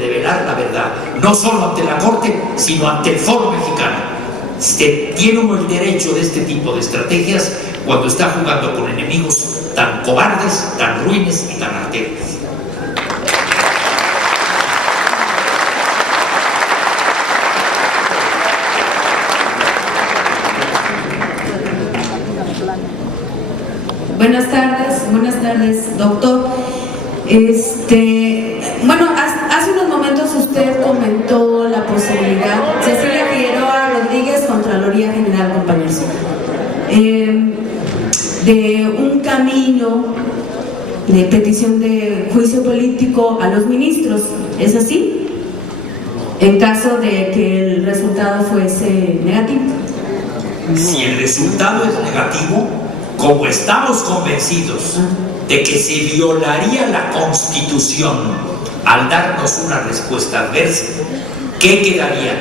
develar la verdad, no solo ante la Corte, sino ante el foro mexicano. Tiene uno el derecho de este tipo de estrategias cuando está jugando con enemigos tan cobardes, tan ruines y tan arteros. Buenas tardes, doctor. Bueno, hace unos momentos usted comentó la posibilidad, Cecilia Figueroa Rodríguez, Contraloría General, compañeros, de un camino de petición de juicio político a los ministros, ¿es así? En caso de que el resultado fuese negativo. Si el resultado es negativo, como estamos convencidos de que se violaría la Constitución al darnos una respuesta adversa, ¿qué quedaría?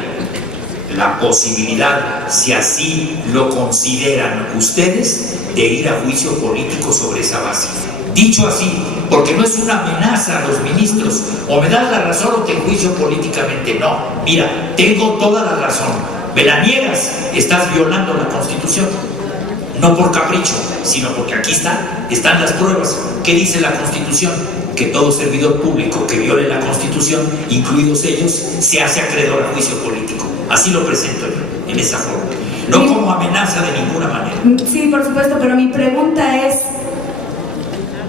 La posibilidad, si así lo consideran ustedes, de ir a juicio político sobre esa base. Dicho así, porque no es una amenaza a los ministros, o me das la razón o te enjuicio políticamente. No, mira, tengo toda la razón, me la niegas, estás violando la Constitución. No por capricho, sino porque aquí están las pruebas. ¿Qué dice la Constitución? Que todo servidor público que viole la Constitución, incluidos ellos, se hace acreedor a juicio político. Así lo presento yo, en esa forma. No como amenaza de ninguna manera. Sí, por supuesto, pero mi pregunta es,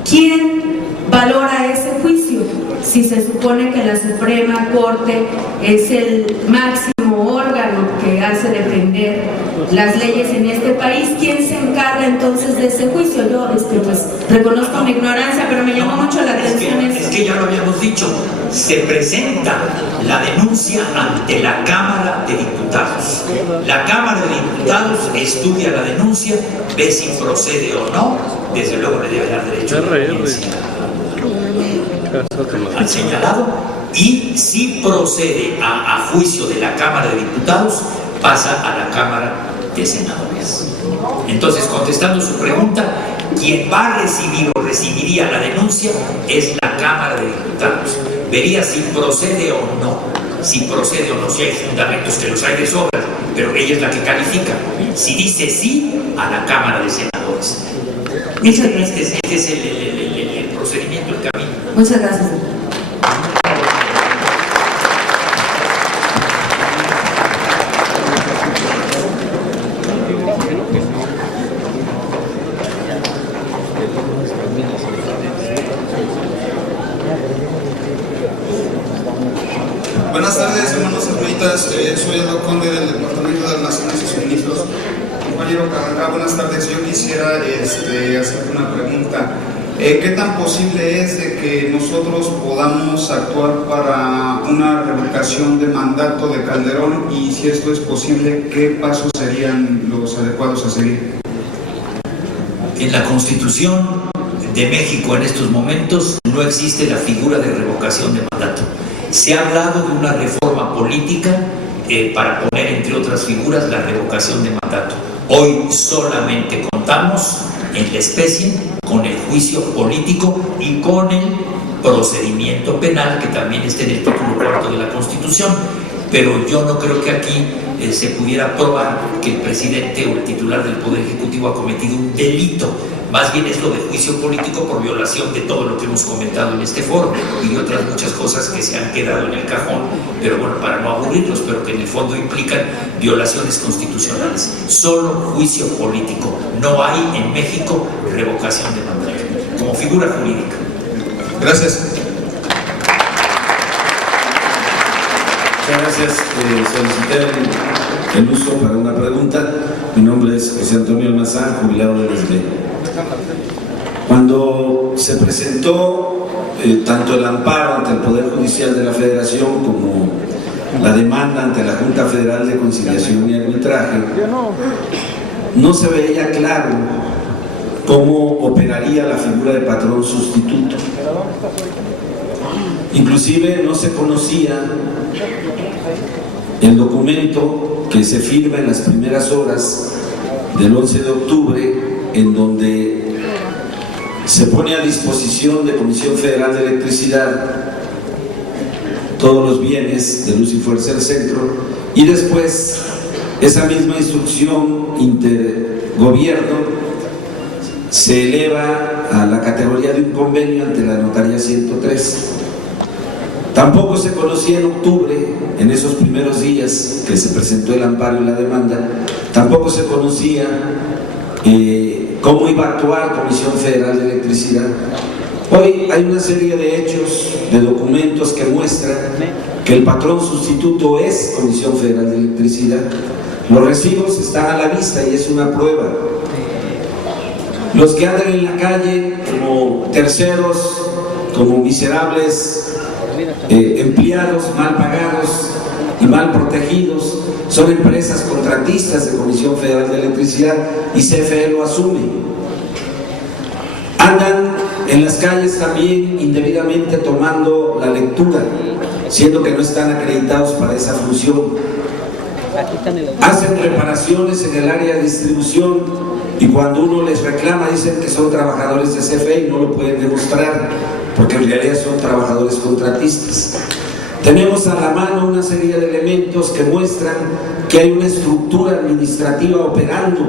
¿quién valora ese juicio? Si se supone que la Suprema Corte es el máximo órgano que hace defender las leyes en este país, ¿quién se encarga entonces de ese juicio? Yo pues reconozco mi ignorancia, pero me llamó mucho la atención Es que ya lo habíamos dicho, se presenta la denuncia ante la Cámara de Diputados. La Cámara de Diputados estudia la denuncia, ve si procede o no, desde luego le debe dar derecho a la audiencia al señalado, y si procede a juicio de la Cámara de Diputados, pasa a la Cámara de Senadores. Entonces, contestando su pregunta, quien va a recibir o recibiría la denuncia es la Cámara de Diputados. Vería si procede o no, si hay fundamentos, que los hay de sobra, pero ella es la que califica. Si dice sí, a la Cámara de Senadores. Este es el procedimiento, el camino. Muchas gracias. Buenas tardes, hermanos y hermanitas. Soy el doctor del Departamento de Almacenes y Suministros. Compañero Carranca, buenas tardes. Yo quisiera hacerte una pregunta. ¿Qué tan posible es de que nosotros podamos actuar para una revocación de mandato de Calderón? Y si esto es posible, ¿qué pasos serían los adecuados a seguir? En la Constitución de México en estos momentos no existe la figura de revocación de mandato. Se ha hablado de una reforma política para poner, entre otras figuras, la revocación de mandato. Hoy solamente contamos en la especie con el juicio político y con el procedimiento penal, que también está en el título 4 de la Constitución, pero yo no creo que aquí se pudiera probar que el presidente o el titular del Poder Ejecutivo ha cometido un delito. Más bien es lo de juicio político por violación de todo lo que hemos comentado en este foro y de otras muchas cosas que se han quedado en el cajón, pero bueno, para no aburrirlos, pero que en el fondo implican violaciones constitucionales. Solo juicio político. No hay en México revocación de mandato como figura jurídica. Gracias. Muchas gracias. Solicité el uso para una pregunta. Mi nombre es José Antonio Almazán, jubilado del SB. Cuando se presentó tanto el amparo ante el Poder Judicial de la Federación como la demanda ante la Junta Federal de Conciliación y Arbitraje, no se veía claro cómo operaría la figura de patrón sustituto. Inclusive no se conocía el documento que se firma en las primeras horas del 11 de octubre, en donde se pone a disposición de Comisión Federal de Electricidad todos los bienes de Luz y Fuerza del Centro, y después esa misma instrucción intergobierno se eleva a la categoría de un convenio ante la Notaría 103. Tampoco se conocía en octubre, en esos primeros días que se presentó el amparo y la demanda, tampoco se conocía cómo iba a actuar Comisión Federal de Electricidad. Hoy hay una serie de hechos, de documentos que muestran que el patrón sustituto es Comisión Federal de Electricidad. Los recibos están a la vista y es una prueba. Los que andan en la calle como terceros, como miserables empleados mal pagados y mal protegidos, son empresas contratistas de Comisión Federal de Electricidad y CFE lo asume. Andan en las calles también indebidamente tomando la lectura, siendo que no están acreditados para esa función. Hacen reparaciones en el área de distribución y cuando uno les reclama dicen que son trabajadores de CFE y no lo pueden demostrar porque en realidad son trabajadores contratistas. Tenemos a la mano una serie de elementos que muestran que hay una estructura administrativa operando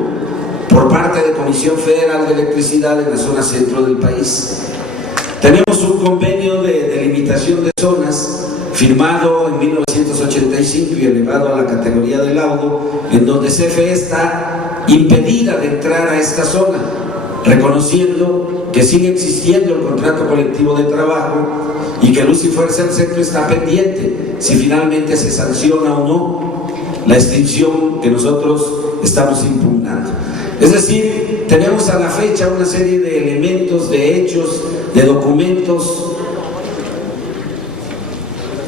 por parte de Comisión Federal de Electricidad en la zona centro del país. Tenemos un convenio de delimitación de zonas firmado en 1985 y elevado a la categoría de laudo, en donde CFE está impedida de entrar a esta zona, reconociendo que sigue existiendo el contrato colectivo de trabajo y que Luz y Fuerza del Centro está pendiente si finalmente se sanciona o no la extinción que nosotros estamos impugnando. Es decir, tenemos a la fecha una serie de elementos, de hechos, de documentos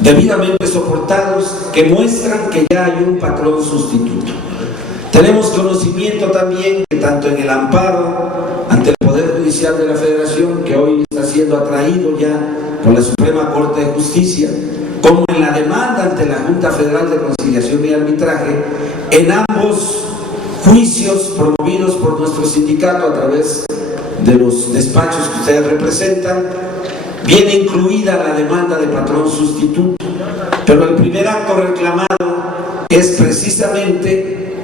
debidamente soportados que muestran que ya hay un patrón sustituto. Tenemos conocimiento también que tanto en el amparo ante el Poder Judicial de la Federación, que hoy está siendo atraído ya por la Suprema Corte de Justicia, como en la demanda ante la Junta Federal de Conciliación y Arbitraje, en ambos juicios promovidos por nuestro sindicato a través de los despachos que ustedes representan, viene incluida la demanda de patrón sustituto, pero el primer acto reclamado es precisamente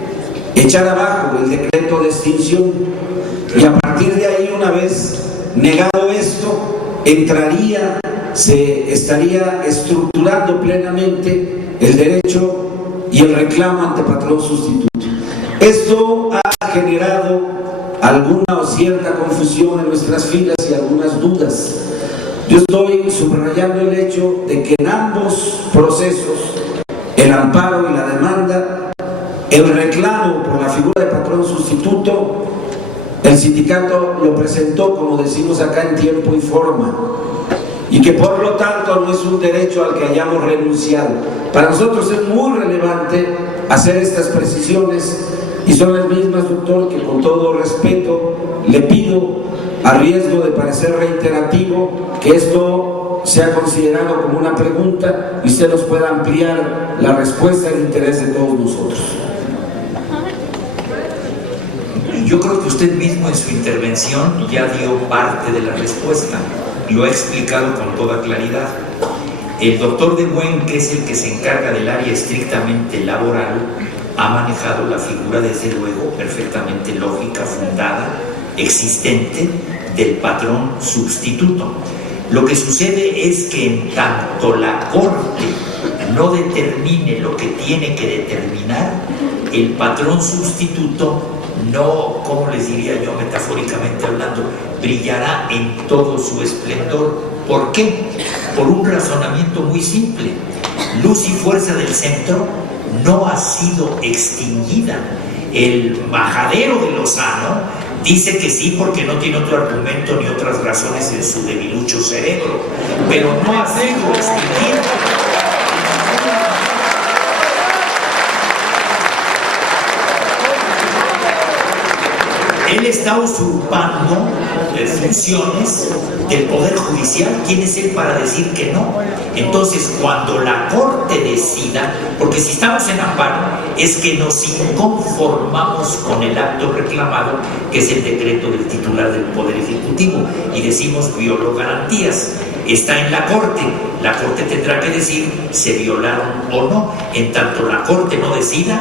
echar abajo el decreto de extinción y a partir de ahí, una vez negado esto, se estaría estructurando plenamente el derecho y el reclamo ante patrón sustituto. Esto ha generado alguna o cierta confusión en nuestras filas y algunas dudas. Yo estoy subrayando el hecho de que en ambos procesos, el amparo y la demanda, el reclamo por la figura de patrón sustituto, el sindicato lo presentó, como decimos acá, en tiempo y forma, y que por lo tanto no es un derecho al que hayamos renunciado. Para nosotros es muy relevante hacer estas precisiones y son las mismas, doctor, que con todo respeto le pido, a riesgo de parecer reiterativo, que esto sea considerado como una pregunta y usted nos pueda ampliar la respuesta en interés de todos nosotros. Yo creo que usted mismo en su intervención ya dio parte de la respuesta, lo ha explicado con toda claridad. El doctor de Buen, que es el que se encarga del área estrictamente laboral, ha manejado la figura, desde luego, perfectamente lógica, fundada, existente, del patrón sustituto. Lo que sucede es que en tanto la Corte no determine lo que tiene que determinar, el patrón sustituto no, como les diría yo metafóricamente hablando, brillará en todo su esplendor. ¿Por qué? Por un razonamiento muy simple. Luz y Fuerza del Centro no ha sido extinguida. El majadero de Lozano dice que sí porque no tiene otro argumento ni otras razones en su debilucho cerebro, pero no ha sido extinguida. Él está usurpando funciones del Poder Judicial. ¿Quién es él para decir que no? Entonces, cuando la Corte decida, porque si estamos en amparo, es que nos inconformamos con el acto reclamado, que es el decreto del titular del Poder Ejecutivo, y decimos violó garantías. está en la Corte. La Corte tendrá que decir se violaron o no. En tanto la Corte no decida,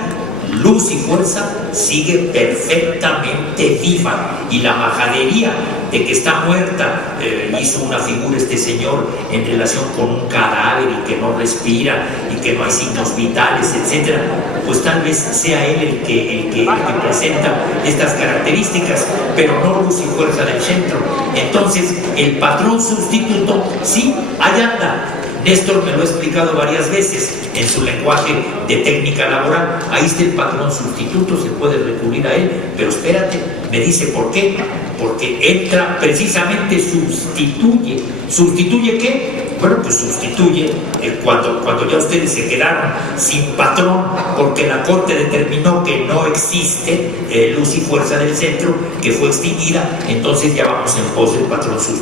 Luz y Fuerza sigue perfectamente viva, y la majadería de que está muerta, hizo una figura este señor en relación con un cadáver y que no respira y que no hay signos vitales, etcétera, pues tal vez sea él el que presenta estas características, pero no Luz y Fuerza del centro. Entonces el patrón sustituto, sí, ahí anda. Néstor me lo ha explicado varias veces en su lenguaje de técnica laboral. Ahí está el patrón sustituto, se puede recurrir a él, pero espérate, me dice por qué. Porque entra precisamente, sustituye. ¿Sustituye qué? Bueno, pues sustituye cuando ya ustedes se quedaron sin patrón, porque la Corte determinó que no existe Luz y Fuerza del Centro, que fue extinguida, entonces ya vamos en pos del patrón sustituto.